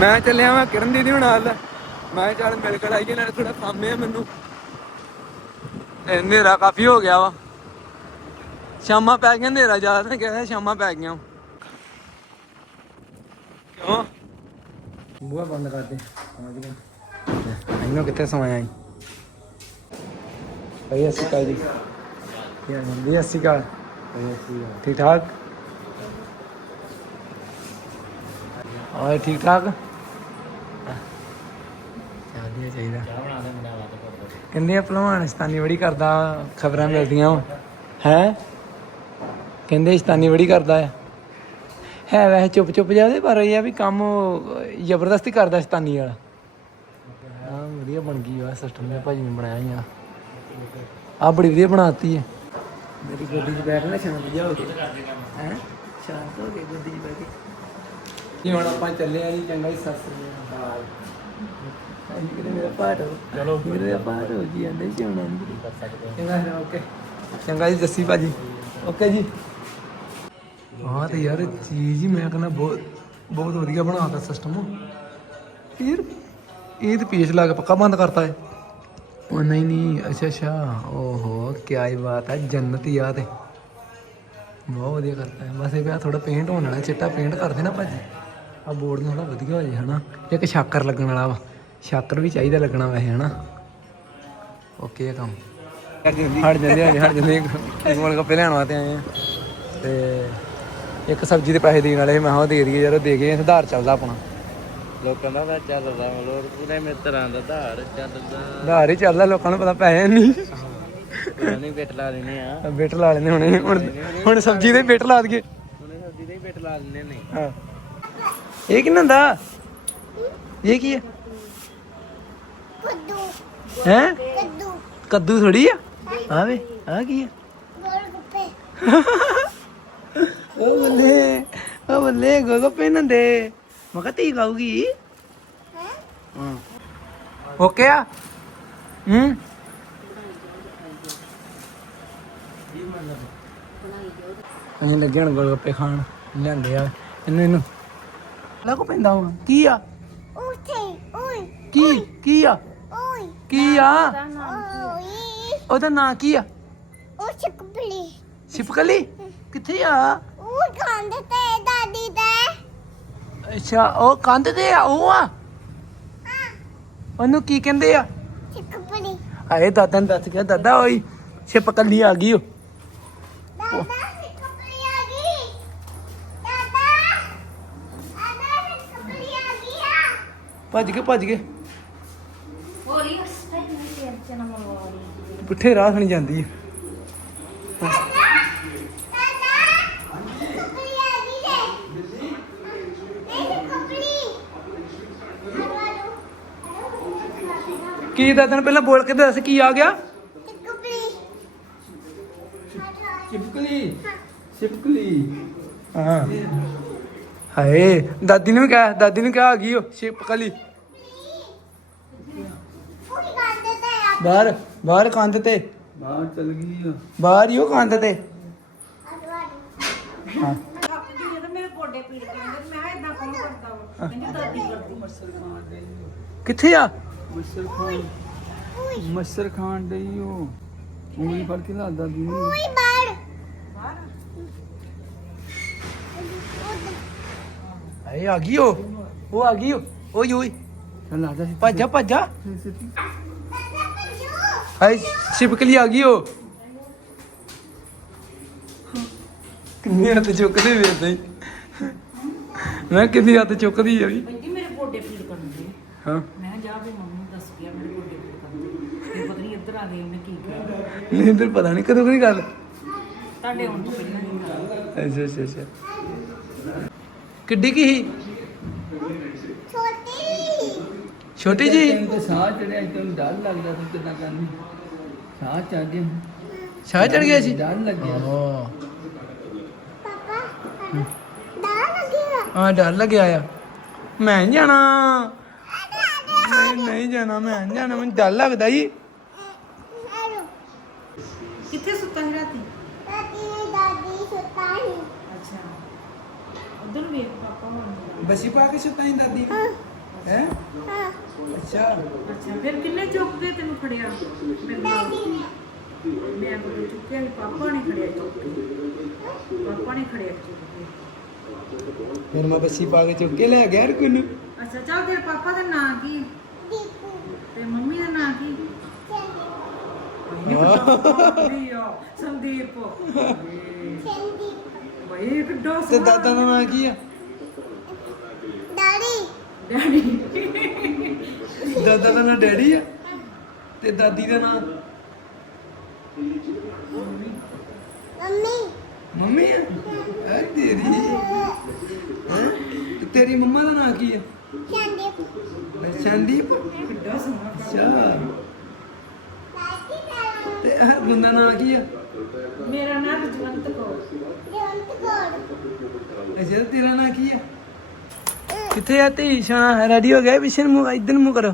ਮੈਂ ਚੱਲਿਆ ਮੈਂ ਕਿਰਨ ਦੀਦੀ ਨਾਲ ਮੈਂ ਚੱਲ ਮਿਲ ਕੇ ਆਈਏ ਨਾਲੇ ਥੋੜਾ ਕੰਮ ਹੈ ਮੈਨੂੰ। ਹਨੇਰਾ ਕਾਫੀ ਹੋ ਗਿਆ ਵਾ। ਸ਼ਾਮਾਂ ਪੈ ਗਈਆਂ ਹਨੇਰਾ ਜ਼ਿਆਦਾ ਤਾਂ ਕਹਿੰਦਾ ਸ਼ਾਮਾਂ ਪੈ ਗਈਆਂ। ਕਿਉਂ? ਬੂਹਾ ਬੰਦ ਕਰ ਦੇ। ਸਮਝ ਗਿਆ। ਇਹਨੂੰ ਕਿੱਥੇ ਸਮਾਇਆ ਈ ਭਈ ਅਸੀਂ ਕਾਲ ਜੀ। ਕੀ ਹਾਲ ਹੈ ਅਸੀਂ ਕਾਲ ਠੀਕ ਠਾਕ? ਹਾਂ ਠੀਕ ਠਾਕ? ਕਹਿੰਦੇ ਆ ਭਲਵਾਨ ਇਸਤਾਨੀ ਬੜੀ ਕਰਦਾ ਖਬਰਾਂ ਮਿਲਦੀਆਂ ਹੈ? ਕਹਿੰਦੇ ਇਸਤਾਨੀ ਬੜੀ ਕਰਦਾ ਹੈ ਹੈ ਵੈਸੇ ਚੁੱਪ ਚੁੱਪ ਜਾਦੇ ਪਰ ਇਹ ਆ ਵੀ ਕੰਮ ਜ਼ਬਰਦਸਤੀ ਕਰਦਾ ਇਸਤਾਨੀ ਵਾਲਾ। ਹਾਂ ਵਧੀਆ ਬਣ ਗਈ ਆ ਸਿਸਟਮ ਨੇ ਭਾਜੀ ਨੇ ਬਣਾਇਆ ਆ। ਆ ਬੜੀ ਵਧੀਆ ਬਣਾਤੀ ਹੈ ਮੇਰੀ ਗੱਡੀ 'ਚ ਬੈਠ ਨਾ ਸ਼ਾਂਤ ਜਾ ਹੋ ਗਈ ਹੈ? ਸ਼ਾਂਤ ਹੋ ਗੱਡੀ 'ਚ ਬੈਠ ਜੀ ਹੁਣ ਆਪਾਂ ਚੱਲੇ ਆ ਜੀ ਚੰਗਾ ਹੀ ਸਤਿ ਸ੍ਰੀ ਅਕਾਲ। ਹਾਂਜੀ ਮੇਰਾ ਪਾਟੋ ਚਲੋ। ਮੇਰਾ ਪਾਟੋ ਜੀ ਆਂਦੇ ਸੀ ਹੁਣ ਚੰਗਾ ਹੈ ਓਕੇ। ਚੰਗਾ ਜੀ ਜੱਸੀ ਭਾਜੀ। ਓਕੇ ਜੀ। ਹਾਂ ਤੇ ਯਾਰ ਚੀਜ਼ ਹੀ ਮੈਂ ਕਹਿੰਦਾ ਬਹੁਤ ਬਹੁਤ ਵਧੀਆ ਬਣਾਤਾ ਸਿਸਟਮ ਫਿਰ ਇਹ ਤੇ ਪੇਜ ਲਾ ਕੇ ਪੱਕਾ ਬੰਦ ਕਰਤਾ ਹੈ ਉਹ ਨਹੀਂ ਨਹੀਂ ਅੱਛਾ ਅੱਛਾ। ਓਹੋ ਕੀ ਹੀ ਬਾਤ ਹੈ ਜੰਨਤ ਹੀ ਆ ਤੇ। ਬਹੁਤ ਵਧੀਆ ਕਰਤਾ ਹੈ ਬਸ ਇਹ ਪਿਆ ਥੋੜਾ ਪੇਂਟ ਹੋਣ ਵਾਲਾ ਚਿੱਟਾ ਪੇਂਟ ਕਰ ਦੇਣਾ ਭਾਜੀ। ਆ ਬੋਰਡ ਨੂੰ ਥੋੜਾ ਵਧੀਆ ਹੋ ਜੇ ਹਨਾ। ਇੱਕ ਸ਼ਾਕਰ ਲੱਗਣ ਵਾਲਾ ਵਾ। ਸ਼ਾਕਰ ਵੀ ਚਾਹੀਦਾ ਲੱਗਣਾ ਵੈਸੇ ਹਨਾ। ਓਕੇ ਇਹ ਕੰਮ। ਹਟ ਜਾਂਦੇ ਹਟ ਹਟ ਜਾਂਦੇ ਗੋਲ ਗੱਪੇ ਲੈਣ ਵਾਸਤੇ ਆਏ ਆ। ਤੇ ਇੱਕ ਸਬਜ਼ੀ ਦੇ ਪੈਸੇ ਦੇਣ ਵਾਲੇ ਮੈਂ ਉਹ ਦੇ ਦਈਏ ਯਾਰ ਉਹ ਦੇ ਗਏ ਸੁਧਾਰ ਚੱਲਦਾ ਆਪਣਾ। ਲੋਕਾਂ ਦਾ ਤਾਂ ਚੱਲਦਾ ਮਲੋਰ ਪੂਰੇ ਮਿੱਤਰਾਂ ਦਾ ਧਾਰ ਚੱਲਦਾ। ਉਧਾਰ ਹੀ ਚੱਲਦਾ ਲੋਕਾਂ ਨੂੰ ਪਤਾ ਪੈਸੇ ਨਹੀਂ। ਉਹਨੇ ਬਿੱਟ ਲਾ ਦੇਣੇ ਆ। ਬਿੱਟ ਲਾ ਲੈਂਦੇ ਹੁਣੇ ਹੁਣ ਹੁਣ ਸਬਜ਼ੀ ਦੇ ਬਿੱਟ ਲਾ ਦਈਏ। ਉਹਨੇ ਸਬਜ਼ੀ ਦੇ ਹੀ ਬਿੱਟ ਲਾ ਦਿੰਦੇ ਨੇ। ਹਾਂ। ਇਹ ਕਿੰਨਾ ਹੁੰਦਾ? ਇਹ ਕੀ ਹੈ ਕੱਦੂ। ਹੈ? ਕੱਦੂ। ਕੱਦੂ ਥੋੜੀ ਆ? ਆ ਵੇ ਆ? ਕੀ ਗੱਪੇ। ਉਹ ਬੱਲੇ ਉਹ ਬੱਲੇ ਗੋਗੋਪੇ ਨੰਦੇ ਮੈਂ ਕਿਹਾ ਤੀ ਖਾਊਗੀ। ਹਾਂ? ਓਕੇ ਆ? ਹੂੰ? ਅਸੀਂ ਲੱਗੇ ਹੁਣ ਗੋਲਗੱਪੇ ਖਾਣ ਲਿਆਂਦੇ ਆ। ਇਹਨੂੰ ਇਹਨੂੰ ਲੱਗੋ ਪੈਂਦਾ ਹੁਣ? ਕੀ ਆ? ਉਥੇ ਓਏ ਕੀ? ਕੀ ਆ? ਓਏ। ਕੀ ਆ? ਓਏ। ਉਹਦਾ ਨਾਂ ਕੀ ਆ? ਉਹ ਚਕਪਲੀ ਛਿਪਕਲੀ ਕਿੱਥੇ ਆ? ਉਹ ਗੰਦ ਤੇ ਦਾਦੀ ਤੇ। ਅੱਛਾ ਉਹ ਕੰਧ ਤੇ ਆ ਉਹ ਆ? ਉਹਨੂੰ ਕੀ ਕਹਿੰਦੇ ਆ? ਚਕਪਲੀ ਆਏ ਦਾਦਾ ਨੇ ਦੱਸ ਗਿਆ ਦਾਦਾ ਓਏ ਛਿਪਕਲੀ ਆ ਗਈ ਓ। ਦਾਦਾ ਚਕਪਲੀ ਆ ਗਈ ਦਾਦਾ ਦਾਦਾ ਚਕਪਲੀ ਆ ਗਈ ਆ ਭੱਜ ਕੇ ਭੱਜ ਕੇ। ਹੋਲੀ ਪੁੱਠੇ ਰਾਹ ਸੁਣੀ ਜਾਂਦੀ ਹੈ। ਕੀ ਦਾ ਦਿਨ ਪਹਿਲਾਂ ਬੋਲ ਕੇ ਦੱਸ ਕੀ ਆ ਗਿਆ? ਚਿਪਕਲੀ ਚਿਪਕਲੀ ਹਾਂ। ਹਾਏ ਦਾਦੀ ਨੂੰ ਵੀ ਕਿਹਾ ਦਾਦੀ ਨੂੰ ਕਿਹਾ ਆ ਗਈ ਗੰਦ ਤੇ ਆ ਬਾਹਰ ਬਾਹਰ ਕੰਧ ਤੇ। ਬਾਹਰ ਚਲ ਗਈ ਆ। ਬਾਹਰ ਹੀ ਉਹ ਕੰਧ ਤੇ। ਹਾਂ। ਕਿੱਥੇ ਆ? ਮੱਛਰ ਖਾਨ। ਮੱਛਰ ਖਾਨ ਡਈ ਉਹ। ਉਂਗਲੀ ਫੜ ਕੇ ਲਾਦਾ ਦੀ ਕੋਈ ਬਾੜ ਹਾਏ ਆ ਗਈ ਉਹ। ਉਹ ਆ ਗਈ ਓ ਓਏ ਓਏ। ਚੱਲ ਲਾਦਾ ਸੀ ਭੱਜਾ ਭੱਜਾ ਹਾਏ ਛਿਪਕਲੀ ਆ ਗਈ ਉਹ। ਕਿੰਨੇ ਹੱਥ ਚੁੱਕਦੇ ਵੇਖਦੇ ਹੀ। ਮੈਂ ਕਿੰਨੀ ਹੱਥ ਚੁੱਕਦੀ ਆ ਵੀ। ਕਹਿੰਦੀ ਮੇਰੇ ਗੋਡੇ ਪੀੜ ਕਰਦੇ ਹਾਂ। ਮੈਂ ਜਾ ਵੀ ਮੰਮੀ ਨੂੰ ਦੱਸ ਗਿਆ ਮੇਰੇ ਗੋਡੇ ਪੀੜ ਕਰਦੇ ਇਹ ਪਤਾ ਨਹੀਂ ਇੱਧਰ ਆ ਗਏ ਉਹਨੇ ਕੀ ਕਿਹਾ। ਨਹੀਂ ਇੱਧਰ ਪਤਾ ਨਹੀਂ ਕਦੋਂ ਦੀ ਗੱਲ। ਤੁਹਾਡੇ ਆਉਣ ਤੋਂ ਪਹਿਲਾਂ ਹੀ ਗੱਲ। ਅੱਛਾ ਅੱਛਾ ਅੱਛਾ। ਕਿੱਡੀ ਕੀ ਸੀ? ਛੋਟੀ ਛੋਟੀ ਜੀ? ਤੈਨੂੰ ਤਾਂ ਸਾਹ ਚੜਿਆ ਤੈਨੂੰ ਡਰ ਲੱਗਦਾ ਸੀ ਕਿੰਨਾ ਕਰਨੀ। ਸਾਹ ਚੜ ਗਿਆ ਛਾਹ ਚੜ ਗਿਆ ਸੀ? ਡਰ ਲੱਗਿਆ ਹਾਂ ਪਾਪਾ ਦਾ ਲੱਗਿਆ। ਹਾਂ ਡਰ ਲੱਗਿਆ ਆ। ਮੈਂ ਨਹੀਂ ਜਾਣਾ। ਨਹੀਂ ਨਹੀਂ ਜਾਣਾ ਮੈਂ ਨਹੀਂ ਜਾਣਾ ਮੈਨੂੰ ਡਰ ਲੱਗਦਾ ਜੀ। ਕਿੱਥੇ ਸੁੱਤਾ ਸੀ ਰਾਤੀ ਦਾਦੀ ਦਾਦੀ ਸੁੱਤਾ ਹੀ ਅੱਛਾ ਉਧਰ ਵੇਖ ਪਾਪਾ ਹੁਣ ਬਸੀ ਪਾ ਕੇ ਸੁੱਤਾ ਹੀ ਦਾਦੀ। ਹੈ। ਅੱਛਾ। ਅੱਛਾ ਫਿਰ ਕਿੰਨੇ ਚੁੱਕ ਕੇ ਤੈਨੂੰ ਫੜਿਆ ਮੈਨੂੰ ਮੈਂ ਕੋਲ ਚੁੱਕਿਆ ਸੀ, ਪਾਪਾ ਨੇ ਖੜਿਆ ਚੁੱਕ ਕੇ। ਪਾਪਾ ਨੇ ਖੜਿਆ ਚੁੱਕ ਕੇ। ਫਿਰ ਮੈਂ ਬਸੀ ਪਾ ਕੇ ਚੁੱਕ ਕੇ ਲੈ ਗਿਆ ਰਕੂ ਨੂੰ। ਅੱਛਾ ਚੱਲ ਤੇਰੇ ਪਾਪਾ ਦਾ ਨਾਂ ਕੀ? ਤੇ ਮੰਮੀ ਦਾ ਨਾਂ ਕੀ? ਸੰਦੀਪ। ਬਈ ਕਿੱਡਾ ਤੇ ਦਾਦਾ ਦਾ ਨਾਂ ਕੀ ਆ? ਡੈਡੀ। ਦਾਦਾ ਦਾ ਨਾਂ ਡੈਡੀ ਆ? ਤੇ ਦਾਦੀ ਦਾ ਨਾਂ? ਮੰਮੀ। ਆ? ਐ ਤੇਰੀ। ਹੈਂ? ਤੇ ਤੇਰੀ ਮੰਮਾ ਦਾ ਨਾਂ ਕੀ ਆ? ਸੰਦੀਪ। ਕਿੱਡਾ ਸੋਹਣਾ ਅੱਛਾ। ਤੇ। ਹਰਗੁਣ ਦਾ ਨਾਂ ਕੀ ਆ? ਨਾਂ ਰਜਵੰਤ ਕੌਰ ਅੱਛਾ ਤੇਰਾ ਨਾਂ ਕੀ ਆ ਕਿੱਥੇ ਆ ਤੇ ਸ਼ਾਨਾ ਰੈਡੀ ਹੋ ਗਿਆ? ਵਿਸ਼ਨ ਮੂੰਹ ਇਧਰ ਮੂੰਹ ਕਰੋ।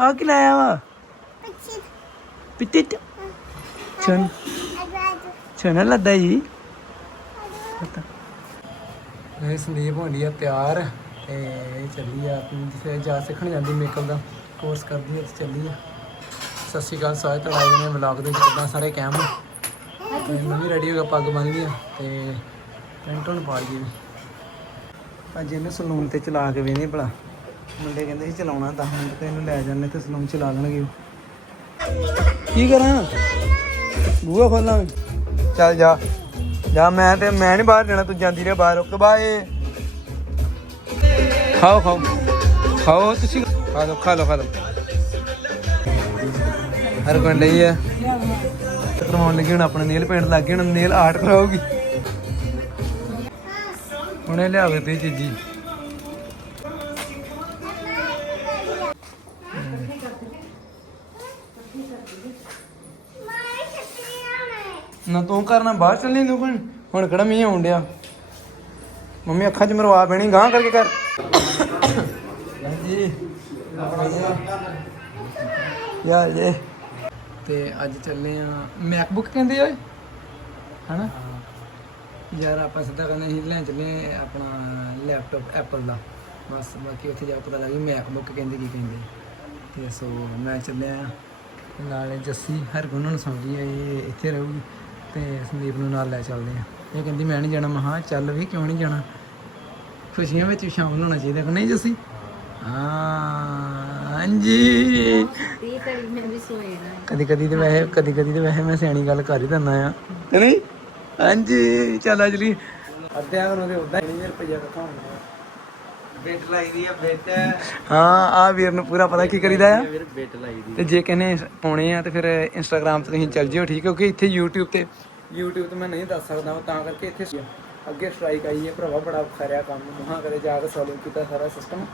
ਆ ਕੀ ਲਾਇਆ ਵਾ? ਪਿੱਟਿਟ ਚਨ ਚਨ ਲੱਦਾ ਜੀ। ਪਤਾ। ਇਹ ਸੰਦੀਪ ਹੋਣੀ ਆ ਤਿਆਰ ਤੇ ਚੱਲੀ ਆ। ਆਪਣੀ ਜਿੱਥੇ ਜਾ ਸਿੱਖਣ ਜਾਂਦੀ ਮੇਕਅਪ ਦਾ। ਕੋਰਸ ਕਰਦੀ ਹੈ ਤੇ ਚੱਲੀ ਆ। ਸਤਿ ਸ਼੍ਰੀ ਅਕਾਲ, ਸਾਰੇ ਤੁਹਾਡੇ ਆਏ ਵਲੌਗ ਦੇ ਵਿੱਚ ਕਿੱਦਾਂ ਸਾਰੇ ਕੈਮ? ਤੇ ਮੈਂ ਵੀ ਰੈਡੀ ਹੋ ਗਿਆ ਪੱਗ ਬੰਨ ਲਈ ਆ ਤੇ ਪੈਂਟ ਹੁਣ ਪਾ ਲਈ ਅੱਜ ਇਹਨੂੰ ਸਲੂਨ ਤੇ ਚਲਾ ਕੇ ਵੇਨੇ ਭਲਾ। ਮੁੰਡੇ ਕਹਿੰਦੇ ਸੀ ਚਲਾਉਣਾ 10 ਮਿੰਟ ਤੇ ਇਹਨੂੰ ਲੈ ਜਾਂਦੇ ਤੇ ਸਲੂਨ ਚਲਾ ਲੈਣਗੇ। ਕੀ ਕਰਾਂ? ਬੂਹਾ ਖੋਲਾਂ ਚੱਲ ਜਾ। ਜਾ ਮੈਂ ਤੇ ਮੈਂ ਨਹੀਂ ਬਾਹਰ ਜਾਣਾ ਤੂੰ ਜਾਂਦੀ ਰਹਿ ਬਾਹਰ ਓਕੇ ਬਾਏ। ਖਾਓ ਖਾਓ। ਖਾਓ ਤੁਸੀਂ। ਖਾ ਲਓ ਖਾ ਲਓ ਖਾ ਲਓ। ਹਰ ਕੋਈ ਲਈ ਹੈ ਕਰਵਾਉਣ ਲੱਗੀ ਹੁਣ ਆਪਣੇ ਨੇਲ ਪੇਂਟ ਲੱਗ ਗਏ ਹੁਣ ਨੇਲ ਆਰਟ ਕਰਾਉਗੀ ਹੁਣੇ ਲਿਆਵੇ ਤੇ ਚੀਜੀ ਨਾ ਤੂੰ ਕਰਨਾ ਬਾਹਰ ਚੱਲਣੀ ਤੂੰ ਹੁਣ ਹੁਣ ਕਿਹੜਾ ਮੀਂਹ ਆਉਣ ਡਿਆ? ਮੰਮੀ ਅੱਖਾਂ 'ਚ ਮਰਵਾ ਪੈਣੀ ਗਾਂ ਕਰਕੇ ਕਰ ਜੀ ਯਾ ਜੇ ਤੇ ਅੱਜ ਚੱਲੇ ਆ ਮੈਕਬੁੱਕ ਕਹਿੰਦੇ ਓਏ ਹਨਾ? ਯਾਰ ਆਪਾਂ ਸਿੱਧਾ ਕਹਿੰਦੇ ਸੀ ਲੈਣ ਚੱਲੇ ਆ ਆਪਣਾ ਲੈਪਟਾਪ ਐਪਲ ਦਾ। ਬਸ ਬਾਕੀ ਉੱਥੇ ਜਾ ਕੇ ਪਤਾ ਲੱਗੀ ਮੈਕਬੁੱਕ ਕਹਿੰਦੇ ਕੀ ਕਹਿੰਦੇ। ਤੇ ਸੋ ਮੈਂ ਚੱਲਿਆ ਨਾਲੇ ਜੱਸੀ ਹਰਗੁਣ ਨੂੰ ਸਮਝੀ ਇਹ ਇੱਥੇ ਰਹੂਗੀ। ਤੇ ਸੰਦੀਪ ਨੂੰ ਨਾਲ ਲੈ ਚੱਲਦੇ ਆ। ਇਹ ਕਹਿੰਦੀ ਮੈਂ ਨਹੀਂ ਜਾਣਾ ਮਹਾ ਚੱਲ ਵੀ ਕਿਉਂ ਨਹੀਂ ਜਾਣਾ? ਖੁਸ਼ੀਆਂ ਵਿੱਚ ਸ਼ਾਮਲ ਹੋਣਾ ਚਾਹੀਦਾ ਕਿ ਨਹੀਂ ਜੱਸੀ? ਹਾਂ ਹਾਂਜੀ। ਤੀ ਤੜੀ ਮੈਂ ਵੀ ਸੋਏ ਨਾ ਕਦੀ ਕਦੀ ਤੇ ਵੈਸੇ ਕਦੀ ਕਦੀ ਤੇ ਵੈਸੇ ਮੈਂ ਸਿਆਣੀ ਗੱਲ ਕਰ ਹੀ ਦਿੰਦਾ ਆ ਤੇ ਨਹੀਂ? ਹਾਂਜੀ ਚੱਲ ਆ ਜਲੀ। ਅੱਧਿਆਂ ਨੂੰ ਤੇ ਉਦਾਂ 1000 ਰੁਪਇਆ ਕਿੱਥੋਂ ਆਉਂਦਾ ਬੇਟ ਲਾਈ ਦੀ ਆ ਬੇਟ। ਹਾਂ ਆ ਵੀਰ ਨੂੰ ਪੂਰਾ ਪਤਾ ਕੀ ਕਰੀਦਾ ਆ। ਵੀਰ ਬੇਟ ਲਾਈ ਦੀ। ਤੇ ਜੇ ਕਹਿੰਨੇ ਪਾਉਣੇ ਆ ਤੇ ਫਿਰ ਇੰਸਟਾਗ੍ਰam ਤੇ ਤੁਸੀਂ ਚੱਲ ਜਿਓ ਠੀਕ? ਹੈ ਕਿਉਂਕਿ ਇੱਥੇ YouTube ਤੇ YouTube ਤੇ ਮੈਂ ਨਹੀਂ ਦੱਸ ਸਕਦਾ ਤਾਂ ਕਰਕੇ ਇੱਥੇ। ਅੱਗੇ ਸਟ੍ਰਾਈਕ ਆਈ ਹੈ ਭਰਾਵਾ ਬੜਾ ਖਰਿਆ ਕੰਮ। ਮਹਾ ਕਦੇ ਜਾ ਕੇ ਸੋਲਵ ਕੀਤਾ ਸਾਰਾ ਸਿਸਟਮ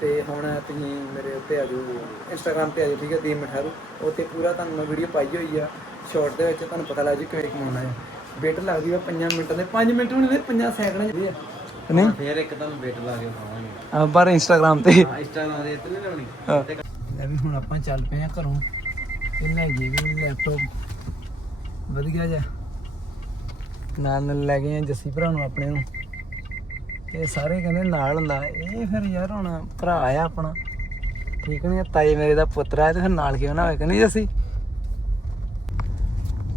ਤੇ ਹੁਣ ਤੁਸੀਂ ਮੇਰੇ ਉੱਤੇ ਆ ਜਾਓ ਇੰਸਟਾਗ੍ਰam ਤੇ ਆ ਜਾਓ ਠੀਕ ਹੈ ਦੀਪ ਮਠਾਰੂ ਉੱਥੇ ਪੂਰਾ ਤੁਹਾਨੂੰ ਮੈਂ ਵੀਡੀਓ ਪਾਈ ਹੋਈ ਆ। ਸ਼ਾਰਟ ਦੇ ਵਿੱਚ ਤੁਹਾਨੂੰ ਪਤਾ ਲੱਗ ਜੂ ਕਿਵੇਂ ਕਮਾਉਣਾ ਹੈ। ਬੇਟ ਲੱਗਦੀ ਵਾ 5 ਮਿੰਟਾਂ ਦੇ 5 ਮਿੰਟ ਹੁਣ ਦੇ 5 ਸੈਕਿੰਡ ਜਿਹੀ ਆ। ਨਹੀਂ? ਫੇਰ ਇੱਕ ਤੁਹਾਨੂੰ ਬੇਟ ਲਾ ਕੇ ਖਾਵਾਂਗੇ। ਆ ਪਰ ਇੰਸਟਾਗ੍ਰam ਤੇ। ਹਾਂ ਇੰਸਟਾਗ੍ਰਾਮ ਦੇ ਇੱਥੇ ਨਹੀਂ ਲਾਉਣੀ। ਹਾਂ। ਲੈ ਵੀ ਹੁਣ ਆਪਾਂ ਚੱਲ ਪਏ ਆ ਘਰੋਂ। ਇਹ ਲੈ ਗਏ ਵੀ ਲੈਪਟਾਪ ਵਧੀਆ ਜਿਹਾ। ਨਾਲ ਨਾਲ ਲੈ ਗਏ ਆ ਜੱਸੀ ਭਰਾ ਨੂੰ ਆਪਣੇ ਨੂੰ। ਇਹ ਸਾਰੇ ਕਹਿੰਦੇ ਨਾਲ ਹੁੰਦਾ। ਇਹ ਫਿਰ ਯਾਰ ਹੁਣ ਭਰਾ ਆ ਆਪਣਾ। ਠੀਕ ਨਹੀਂ ਤਾਈ ਮੇਰੇ ਦਾ ਪੁੱਤਰ ਆ ਤੇ ਫਿਰ ਨਾਲ ਕਿਉਂ ਨਾ ਹੋਵੇ ਕਹਿੰਦੀ ਅਸੀਂ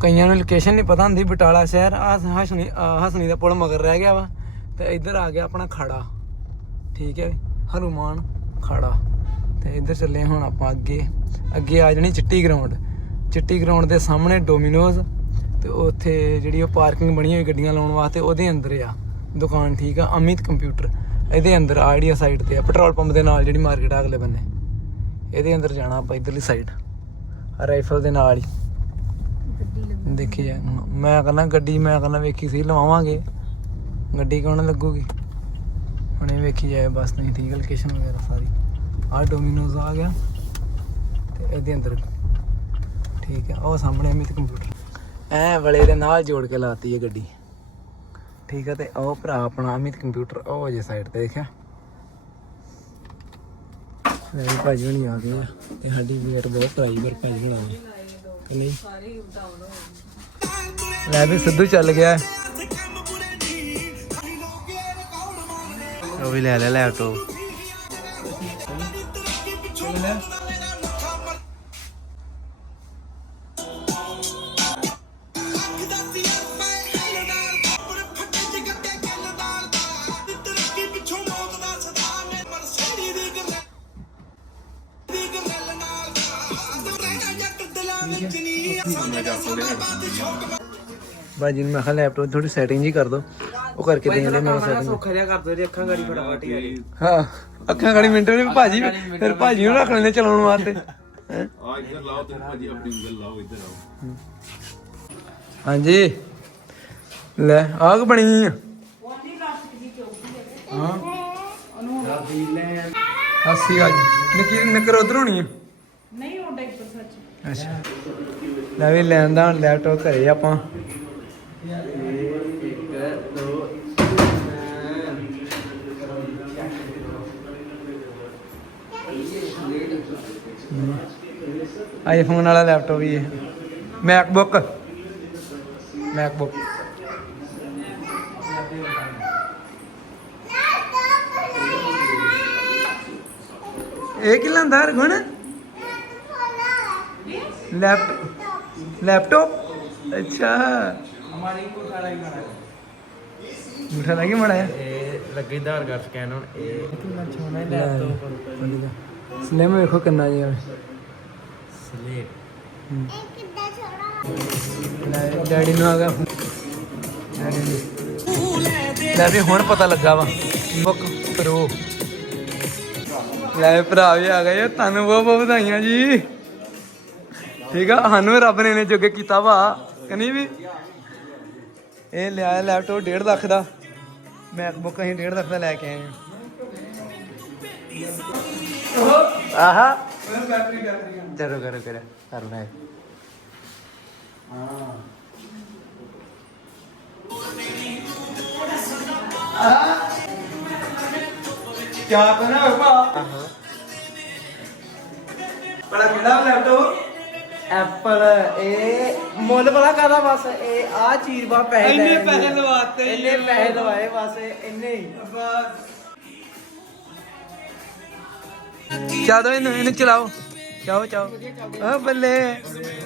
ਕਈਆਂ ਨੂੰ ਲੋਕੇਸ਼ਨ ਨਹੀਂ ਪਤਾ ਹੁੰਦੀ, ਬਟਾਲਾ ਸ਼ਹਿਰ ਆ ਹਸਣੀ ਹਸਣੀ ਦਾ ਪੁਲ ਮਗਰ ਰਹਿ ਗਿਆ ਵਾ ਤੇ ਇੱਧਰ ਆ ਗਿਆ ਆਪਣਾ ਖੜਾ। ਠੀਕ ਹੈ, ਹਨੂਮਾਨ ਖੜਾ। ਤੇ ਇੱਧਰ ਚੱਲੇ ਹੁਣ ਆਪਾਂ ਅੱਗੇ। ਅੱਗੇ ਆ ਜਾਣੀ ਚਿੱਟੀ ਗਰਾਊਂਡ ਚਿੱਟੀ ਗਰਾਊਂਡ ਦੇ ਸਾਹਮਣੇ ਡੋਮਿਨੋਜ਼ ਤੇ ਉੱਥੇ ਜਿਹੜੀ ਉਹ ਪਾਰਕਿੰਗ ਬਣੀ ਹੋਈ ਗੱਡੀਆਂ ਲਾਉਣ ਵਾਸਤੇ, ਉਹਦੇ ਅੰਦਰ ਆ। ਦੁਕਾਨ ਠੀਕ ਆ ਅਮਿਤ ਕੰਪਿਊਟਰ। ਇਹਦੇ ਅੰਦਰ ਆ ਜਿਹੜੀ ਸਾਈਡ ਤੇ ਆ ਪੈਟਰੋਲ ਪੰਪ ਦੇ ਨਾਲ ਜਿਹੜੀ ਮਾਰਕੀਟ ਆ ਅਗਲੇ ਬੰਨੇ। ਇਹਦੇ ਅੰਦਰ ਜਾਣਾ ਆਪਾਂ ਇਧਰਲੀ ਸਾਈਡ ਰਾਈਫਲ ਦੇ ਨਾਲ ਹੀ। ਦੇਖੀ ਜਾ ਮੈਂ ਕਹਿੰਦਾ ਗੱਡੀ ਮੈਂ ਕਹਿੰਦਾ ਵੇਖੀ ਸੀ ਲਵਾਵਾਂਗੇ। ਗੱਡੀ ਕੌਣ ਲੱਗੂਗੀ? ਹੁਣੇ ਵੇਖੀ ਜਾਏ ਬਸ ਨਹੀਂ ਠੀਕ ਲੋਕੇਸ਼ਨ ਵਗੈਰਾ ਸਾਰੀ। ਆਹ ਡੋਮਿਨੋਜ਼ ਆ ਗਿਆ। ਤੇ ਇਹਦੇ ਅੰਦਰ ਠੀਕ ਹੈ ਉਹ ਸਾਹਮਣੇ ਅਮਿਤ ਕੰਪਿਊਟਰ। ਐ ਵਲੇ ਦੇ ਨਾਲ ਜੋੜ ਕੇ ਲਾਤੀ ਇਹ ਗੱਡੀ। ਠੀਕ ਆ ਤੇ ਉਹ ਭਰਾ ਆਪਣਾ ਅਮਿਤ ਕੰਪਿਊਟਰ ਉਹ ਜੇ ਸਾਈਡ ਤੇ ਦੇਖਿਆ। ਮੇਰੇ ਭਾਜੀ ਹੁਣੀ ਆ ਗਏ ਆ ਤੇ ਸਾਡੀ ਵੇਟ ਬਹੁਤ ਕਰਾਈ ਪਰ ਭਾਜੀ ਹੁਣਾਂ ਨੇ ਕਿ ਨਹੀਂ? ਲੈ ਵੀ ਸਿੱਧੂ ਚੱਲ ਗਿਆ। ਉਹ ਵੀ ਲੈ ਲੈ ਲੈਪਟਾਪ ਬਾਜੀ ਨੂੰ ਮੈਂ ਕਿਹਾ ਲੈਪਟਾਪ ਥੋੜੀ ਸੈਟਿੰਗ ਜੀ ਕਰ ਦੋ ਉਹ ਕਰਕੇ ਦੇ ਦੇ ਮੈਂ ਸੈਟਿੰਗ ਸੌਖਾ ਜਿਹਾ ਕਰ ਦੋ ਜੀ ਅੱਖਾਂ ਗਾੜੀ ਫਟਾਫਟ ਜੀ। ਹਾਂ ਅੱਖਾਂ ਗਾੜੀ ਮਿੰਟ ਨੇ ਭਾਜੀ ਫਿਰ ਭਾਜੀ ਨੂੰ ਰੱਖ ਲੈਣੇ ਚਲਾਉਣ ਵਾਸਤੇ। ਹੈਂ? ਆ ਇੱਧਰ ਲਾਓ ਤੇ ਭਾਜੀ ਆਪਣੀ ਉਂਗਲ ਲਾਓ ਇੱਧਰ ਆਓ। ਹਾਂਜੀ। ਲੈ ਆਗ ਬਣੀ ਆ? ਹਾਂ। ਹੱਸੀ ਆ ਜੀ। ਨਿੱਕੀ ਨਿਕਰ ਉਧਰ ਹੋਣੀ ਆ? ਨਹੀਂ ਉਹ ਡਾਈਪਰ ਸੱਚ ਅੱਛਾ। ਲੈ ਵੀ ਲੈਣ ਦਾ ਲੈਪਟਾਪ ਘਰੇ ਆਪਾਂ। ਆਈਫੋਨ ਵਾਲਾ ਲੈਪਟਾਪ ਵੀ ਹੈ। ਮੈਕਬੁੱਕ ਮੈਕਬੁੱਕ ਇਹ ਕੀ ਲੈਂਦਾ ਰਗੁਣ लैपटॉप लैपटॉप अच्छा ਹਮਾਰੀ ਕੋ ਖਾਣਾ ਹੀ ਖਾਣਾ मीठा लगे मड़ा है ਇਹ ਲੱਗੇ ਆਧਾਰ ਕਾਰਡ ਸਕੈਨ ਹੁਣ ਇਹ ਕਿੰਨਾ ਛੋਣਾ ਲੈਪਟਾਪ ਸਲਿਮ ਵੇਖੋ ਕਿੰਨਾ ਜੀ ਸਲੇਟ ਲੈ ਡੈਡੀ ਨੂੰ ਆ ਗਿਆ ਡੈਡੀ ਨੂੰ ਲੈ ਵੀ ਹੁਣ ਪਤਾ ਲੱਗਾ ਵਾ ਬੁੱਕ ਪ੍ਰੋ ਲੈ ਭਰਾ ਵੀ ਆ ਗਏ ਆ, ਤੁਹਾਨੂੰ ਬਹੁਤ ਬਹੁਤ ਵਧਾਈਆਂ ਜੀ ਠੀਕ ਆ? ਸਾਨੂੰ ਰੱਬ ਨੇ ਨੇ ਜੋਗੇ ਕੀਤਾ ਵਾ। ਕਨੀ ਵੀ? ਇਹ ਲਿਆ ਲੈਪਟਾਪ 1.5 ਲੱਖ ਦਾ। ਮੈਕਬੁੱਕ ਅਸੀਂ 1.5 ਲੱਖ ਦਾ ਲੈ ਕੇ ਆਏ ਹਾਂ। ਆਹਾ। ਚਲੋ ਕਰੋ ਕਰੋ। ਕਰਨਾ ਹੈ ਕਿਆ ਕਰਨਾ ਬਾਬਾ ਬੜਾ ਕਿਹੜਾ ਲੈਪਟਾਪ ਐਪਲ ਇਹ ਮੁੱਲ ਪਤਾ ਕਾਦਾ ਬਸ ਇਹ ਆ ਚੀਜ਼ ਬਾ ਪੈਸੇ ਇੰਨੇ। ਪੈਸੇ ਲਵਾਤੇ ਇੰਨੇ ਪੈਸੇ ਲਵਾਏ ਬਸ ਇੰਨੇ ਹੀ। ਚਾਦੋ ਇਹਨੂੰ ਇਹਨੂੰ ਚਲਾਓ। ਚਾਓ ਚਾਓ। ਆ ਬੱਲੇ।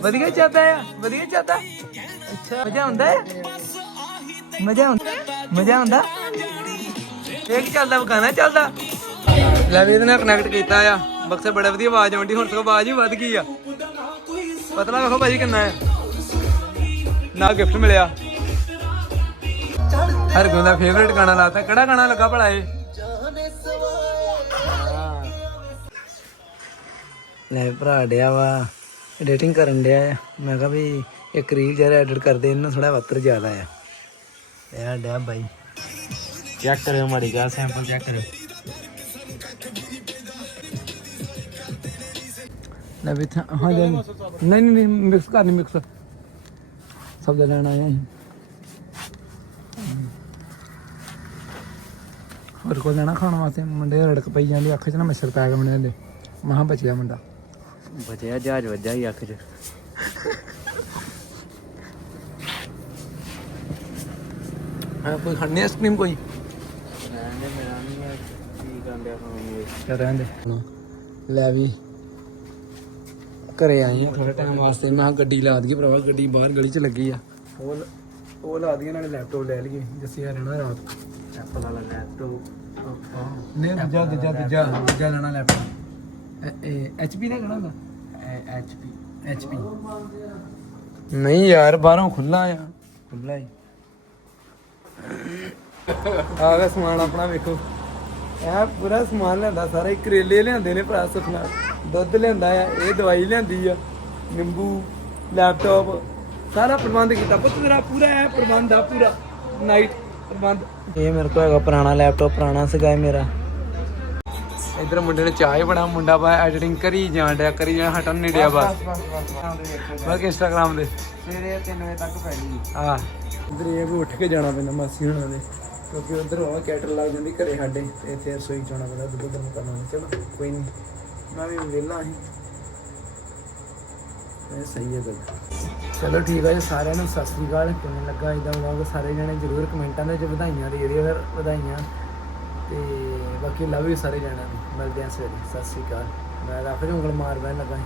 ਵਧੀਆ ਚੱਲਦਾ ਆ ਵਧੀਆ ਚੱਲਦਾ। ਅੱਛਾ ਮਜ਼ਾ ਆਉਂਦਾ ਹੈ ਮਜ਼ਾ ਆਉਂਦਾ? ਮਜ਼ਾ ਆਉਂਦਾ? ਇੱਕ ਚੱਲਦਾ ਗਾਣਾ ਚੱਲਦਾ। ਲੈ ਵੀ ਇਹਦੇ ਨਾਲ ਕਨੈਕਟ ਕੀਤਾ ਆ। ਬਕਸੇ ਬੜਾ ਵਧੀਆ ਆਵਾਜ਼ ਆਉਂਦੀ ਹੁਣ ਸਗੋਂ ਆਵਾਜ਼ ਹੀ ਵੱਧ ਗਈ ਆ। ਪਤਲਾ ਵੇਖੋ ਭਾਜੀ ਕਿੰਨਾ ਹੈ। ਨਾ ਗਿਫਟ ਮਿਲਿਆ। ਹਰ ਦਾ ਫੇਵਰੇਟ ਗਾਣਾ ਲਾਤਾ। ਕਿਹੜਾ ਗਾਣਾ ਲੱਗਾ ਭਲਾ ਇਹ? ਲੈ ਭਰਾ ਡਿਆ ਵਾ। ਐਡੀਟਿੰਗ ਕਰਨ ਡਿਆ ਆ। ਮੈਂ ਕਿਹਾ ਵੀ ਇੱਕ ਰੀਲ ਜਿਹੜਾ ਐਡਿਟ ਕਰਦੇ, ਇਹਨਾਂ ਥੋੜਾ ਵੱਤਰ ਜ਼ਿਆਦਾ ਆ। ਇਹ ਡਿਆ ਬਾਈ। ਚੈੱਕ ਕਰਿਓ ਮਾੜੀ ਗਾ ਸੈਂਪਲ ਚੈੱਕ ਕਰਿਓ। ਲੈ ਵੀ ਥਾਂ- ਹਾਂ ਜੀ ਨਹੀਂ ਨਹੀਂ ਨਹੀਂ ਮਿਕਸ ਕਰ ਨਹੀਂ ਮਿਕਸ ਸਭ ਦਾ ਲੈਣਾ ਆਇਆ ਅਸੀਂ। ਹੋਰ ਕੋ ਲੈਣਾ ਖਾਣ ਵਾਸਤੇ? ਮੁੰਡੇ ਰੜਕ ਪਈ ਜਾਂਦੀ ਅੱਖ 'ਚ ਨਾ ਮੱਛਰ ਪੈ ਗਿਆ ਮੁੰਡੇ ਦੇ। ਮਹਾ ਬਚਿਆ ਮੁੰਡਾ। ਬਚਿਆ ਜਹਾਜ਼ ਵੱਜਾ ਹੀ ਅੱਖ 'ਚ। ਹਾਂ ਕੋਈ ਖਾਣੇ ਆਈਸਕ੍ਰੀਮ ਕੋਈ? ਰਹਿੰਦੇ ਮੇਰਾ ਨਹੀਂ ਕੀ ਕੰਡਿਆ ਖਾਣੇ ਚੱਲ ਰਹਿਣ ਦੇ। ਲੈ ਵੀ। ਘਰੇ ਆਏ ਆ। ਥੋੜੇ ਟਾਈਮ ਵਾਸਤੇ ਮੈਂ ਕਿਹਾ ਗੱਡੀ ਲਾ ਦਈਏ ਭਰਾਵਾ ਗੱਡੀ ਬਾਹਰ ਗਲੀ 'ਚ ਲੱਗੀ ਆ। ਉਹ ਉਹ ਲਾ ਦਈਏ ਨਾਲੇ ਲੈਪਟਾਪ ਲੈ ਲਈਏ ਜੱਸੀ ਆ ਰਹਿਣਾ ਰਾਤ ਐਪਲ ਵਾਲਾ ਲੈਪਟਾਪ ਨੇ ਦੂਜਾ ਦੂਜਾ ਦੂਜਾ ਦੂਜਾ ਲੈਣਾ ਲੈਪਟਾਪ ਇਹ ਐਚਪੀ ਦਾ ਕਿਹੜਾ ਹੁੰਦਾ? ਐਚਪੀ ਐਚਪੀ ਨਹੀਂ ਯਾਰ ਬਾਹਰੋਂ ਖੁੱਲਾ ਆ। ਖੁੱਲਾ ਹੀ। ਆ ਗਿਆ ਸਮਾਨ ਆਪਣਾ ਵੇਖੋ। ਇਹ ਪੂਰਾ ਸਮਾਨ ਲਿਆਂਦਾ ਸਾਰਾ ਹੀ ਕਰੇਲੇ ਲਿਆਂਦੇ ਨੇ ਭਰਾ ਸੁਖਨਾ ਦੁੱਧ ਲਿਆਂਦਾ ਆ ਇਹ ਦਵਾਈ ਲਿਆਂਦੀ ਆ ਨਿੰਬੂ ਲੈਪਟਾਪ ਸਾਰਾ ਪ੍ਰਬੰਧ ਕੀਤਾ। ਪੁੱਤ ਮੇਰਾ ਪੂਰਾ ਹੈ ਪ੍ਰਬੰਧ ਆ ਪੂਰਾ ਨਾਈਟ ਪ੍ਰਬੰਧ। ਇਹ ਮੇਰੇ ਕੋਲ ਹੈਗਾ ਪੁਰਾਣਾ ਲੈਪਟਾਪ ਪੁਰਾਣਾ ਸੀਗਾ ਇਹ ਮੇਰਾ। ਇਧਰ ਮੁੰਡੇ ਨੇ ਚਾਹ ਹੀ ਬਣਾ ਮੁੰਡਾ ਬਾ ਐਡੀਟਿੰਗ ਕਰੀ ਜਾਣ ਡਿਆ ਕਰੀ ਜਾਣ ਹਟਣ ਨਹੀਂ ਡਿਆ ਬਸ। ਬਸ ਇੰਸਟਾਗ੍ਰਾਮ ਦੇ। ਸਵੇਰੇ 3 ਵਜੇ ਤੱਕ ਪੈ ਗਈ ਆ ਇਧਰ ਇਹ ਵੀ ਉੱਠ ਕੇ ਜਾਣਾ ਪੈਂਦਾ ਮਾਸੀ ਹੁਣਾਂ ਦੇ। ਕਿਉਂਕਿ ਉਧਰ ਉਹ ਕੈਟਰ ਲੱਗ ਜਾਂਦੀ ਘਰੇ ਸਾਡੇ, ਤੇ ਇੱਥੇ ਰਸੋਈ ਚ ਆਉਣਾ ਪੈਂਦਾ, ਦੁੱਧ ਗਰਮ ਕਰਨਾ ਹੁੰਦਾ। ਚਲੋ, ਕੋਈ ਨਹੀਂ ਮੈਂ ਵੀ ਵਿਹਲਾ ਸੀ। ਇਹ ਸਹੀ ਹੈ ਗੱਲ ਚਲੋ ਠੀਕ ਹੈ ਜੀ, ਸਾਰਿਆਂ ਨੂੰ ਸਤਿ ਸ੍ਰੀ ਅਕਾਲ। ਕਿਵੇਂ ਲੱਗਾ ਇਹਦਾ ਵਲੌਗ ਸਾਰੇ ਜਣੇ ਜਰੂਰ ਕਮੈਂਟਾਂ ਦੇ ਵਿੱਚ ਵਧਾਈਆਂ ਦੇ ਦਿਓ ਫਿਰ, ਵਧਾਈਆਂ। ਤੇ ਬਾਕੀ ਲਵ ਯੂ ਸਾਰੇ ਜਣਿਆਂ ਨੂੰ। ਮਿਲਦੇ ਹਾਂ ਸਵੇਰੇ। ਸਤਿ ਸ਼੍ਰੀ ਅਕਾਲ। ਮੈਂ ਰੱਖ ਉਂਗਲ ਮਾਰ ਬੈਣ ਲੱਗਾ